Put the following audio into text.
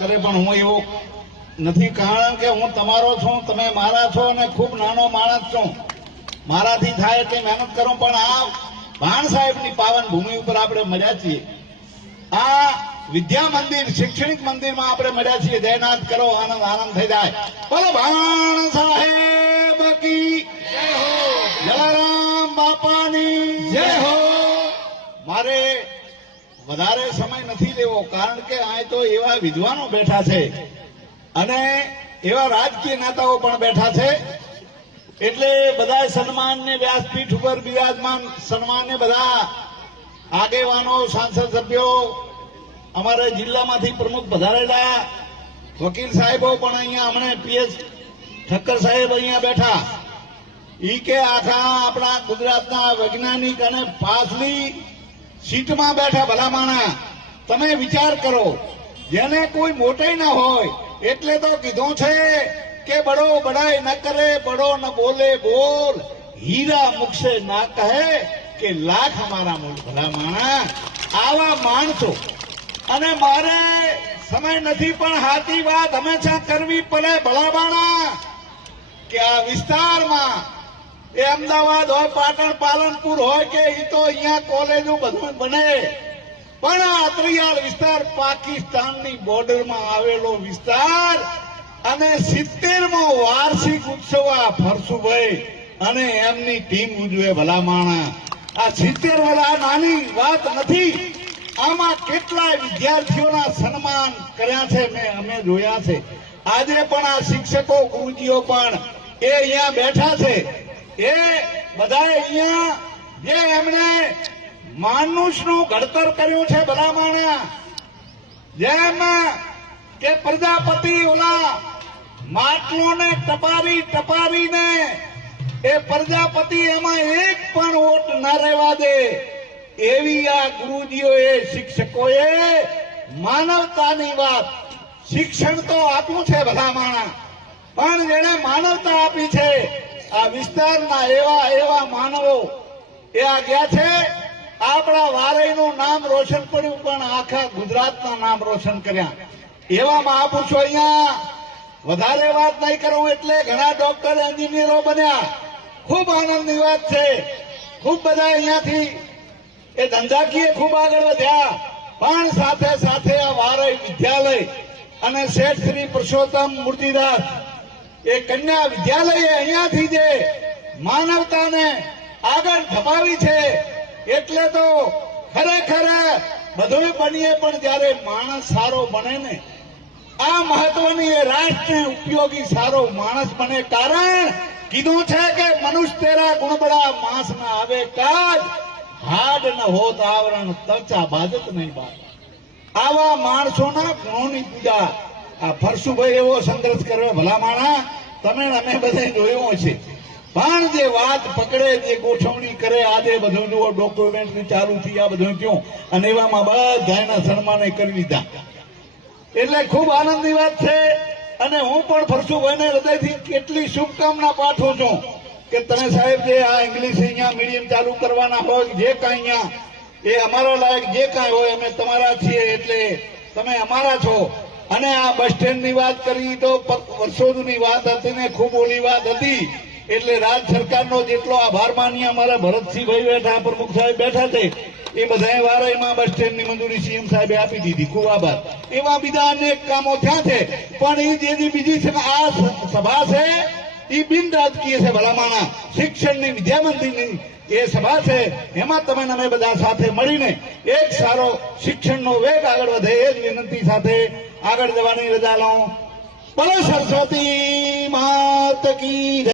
કરે, પણ હું એવો નથી, કારણ કે હું તમારો છું, તમે મારા છો અને ખૂબ નાનો માણસ છું. મારાથી થાય એટલી મહેનત કરું, પણ આ ભાણ સાહેબની પાવન ભૂમિ ઉપર આપણે મળ્યા છીએ. આ વિદ્યા મંદિર, શૈક્ષણિક મંદિરમાં આપણે મળ્યા છીએ. જયનાથ કરો, આનંદ આનંદ થઈ જાય. બોલો ભાણ સાહેબ કી જય હો, જલારામ બાપાની જય હો. મારે વધારે સમય નથી લેવો, કારણ કે આ તો એવા વિદ્વાનો બેઠા છે અને એવા રાજકીય નેતાઓ પણ બેઠા છે, એટલે બધા સન્માનને વ્યાસપીઠ ઉપર બિરાજમાન સન્માનને બધા આગેવાનો, સાંસદ સભ્યો, અમારા જિલ્લામાંથી પ્રમુખ પધારેલા વકીલ સાહેબો પણ અહીંયા હમણાં પીએસ ઠક્કર સાહેબ અહીંયા બેઠા. ઈ કે આખા આપણા ગુજરાતના વૈજ્ઞાનિક અને પાછલી સીટમાં બેઠા ભલા માણા. તમે વિચાર કરો, જેને કોઈ મોટાઈ ના હોય એટલે તો કીધું છે કે બડો બડાઈ ન કરે, બડો ન બોલે બોલ, હીરા મુખસે ના કહે કે લાખ હમારા મૂળ. ભલા માણા, આવા માણસો. અને મારે સમય નથી, પણ હાથી વાત હંમેશા કરવી પડે ભલા માણા, કે આ વિસ્તારમાં એ અમદાવાદ હોય, પાટણ, પાલનપુર હોય કે એ તો અહીંયા કોલેજો બધું બને, પણ આ અત્રિયાળ વિસ્તાર પાકિસ્તાનની બોર્ડરમાં આવેલો વિસ્તાર અને 70મો વાર્ષિક ઉત્સવ આ ફરસુભાઈ અને એમની ટીમ ઉજવે. ભલા માણા, આ 70 વાળા નાની વાત નથી. આમાં કેટલાય વિદ્યાર્થીઓના સન્માન કર્યા છે, અમે જોયા છે. આજે પણ આ શિક્ષકો, ગુરુજીઓ પણ એ અહીંયા બેઠા છે. એ બધા અહીંયા જે એમણે માનુષનું ઘડતર કર્યું છે ભલા માણા, જેમ કે પ્રજાપતિ ઓલા માટલોને ટપારીને એ પ્રજાપતિ એમાં એક પણ ઓટ ના રહેવા દે, એવી આ ગુરુજીઓએ, શિક્ષકોએ માનવતાની વાત. શિક્ષણ તો આપ્યું છે ભલા માણા, પણ જેને માનવતા આપી છે આ વિસ્તારના એવા માનવો એ આ ગયા છે. આપણા વારઈનું નામ રોશન કર્યું, પણ આખા ગુજરાતના નામ રોશન કર્યા. એવામાં આપું છું, અહીંયા વધારે વાત નહીં કરું, એટલે ઘણા ડોક્ટર, એન્જિનિયરો બન્યા. ખૂબ આનંદની વાત છે. ખૂબ બધા અહીંયાથી એ ધંધાકીય ખૂબ આગળ વધ્યા, પણ સાથે સાથે આ વારઈ વિદ્યાલય અને શેઠ શ્રી પુરુષોત્તમ મૂર્તિદાસ એ કન્યા વિદ્યાલયે અહીંયાથી જે માનવતાને આગળ ધપાવી છે, એટલે તો ખરેખર બધું બનીએ, પણ જયારે માણસ સારો બને ને, આ મહત્વની એ રાષ્ટ્રને ઉપયોગી સારો માણસ બને. કારણ કીધું છે કે મનુષ્ય તેરા ગુણ બડા, માંસ ના આવે કાજ, હાડ ન હોત આવરણ, તચા બાજત નહીં બાદ. આવા માણસોના ગુણોની પૂજા આ ફરસુભાઈ એવો સંઘર્ષ કર્યો. ભલા માણા, તમે અમે બધે જોયું છે, પણ જે વાત પકડે, જે ગોઠવણી કરે, આજે બધું જુઓ ડોક્યુમેન્ટરી ચાલુ થઈ, આ બધું થયું, અને એવામાં બધાના સન્માને કરી દીધા. એટલે ખૂબ આનંદની વાત છે. અને હું પણ ફરસુભાઈને હૃદયથી કેટલી શુભકામના પાઠવું છું કે તમે સાહેબ જે આ ઇંગ્લિશ અહીંયા મીડિયમ ચાલુ કરવાના હોય, જે કાંઈ અહીંયા એ અમારા લાયક જે કાંઈ હોય, અમે તમારા છીએ, એટલે તમે અમારા છો. અને આ બસ સ્ટેન્ડની વાત કરી તો વર્ષો જૂની વાત હતી ને, ખૂબ ઓલી વાત હતી, એટલે રાજ સરકારનો જેટલો આભાર માનીએ. અમારા ભરતસિંહભાઈ બેઠા, પ્રમુખ સાહેબ બેઠા છે, એ બધા વારાઈમાં બસ સ્ટેન્ડની મંજૂરી સીએમ સાહેબે આપી દીધી. ખૂબ આભાર. એવા બીજા અનેક કામો થયા છે, પણ એ જે બીજી આ સભા છે એ બિન રાજકીય છે ભલા માણા. શિક્ષણની, વિદ્યા મંદિરની એ સભા છે, એમાં તમે અમે બધા સાથે મળીને એક સારો શિક્ષણનો વેગ આગળ વધે એ જ વિનંતી સાથે આગળ જવાની રજા લઉં. બોલો સરસ્વતી માત કી.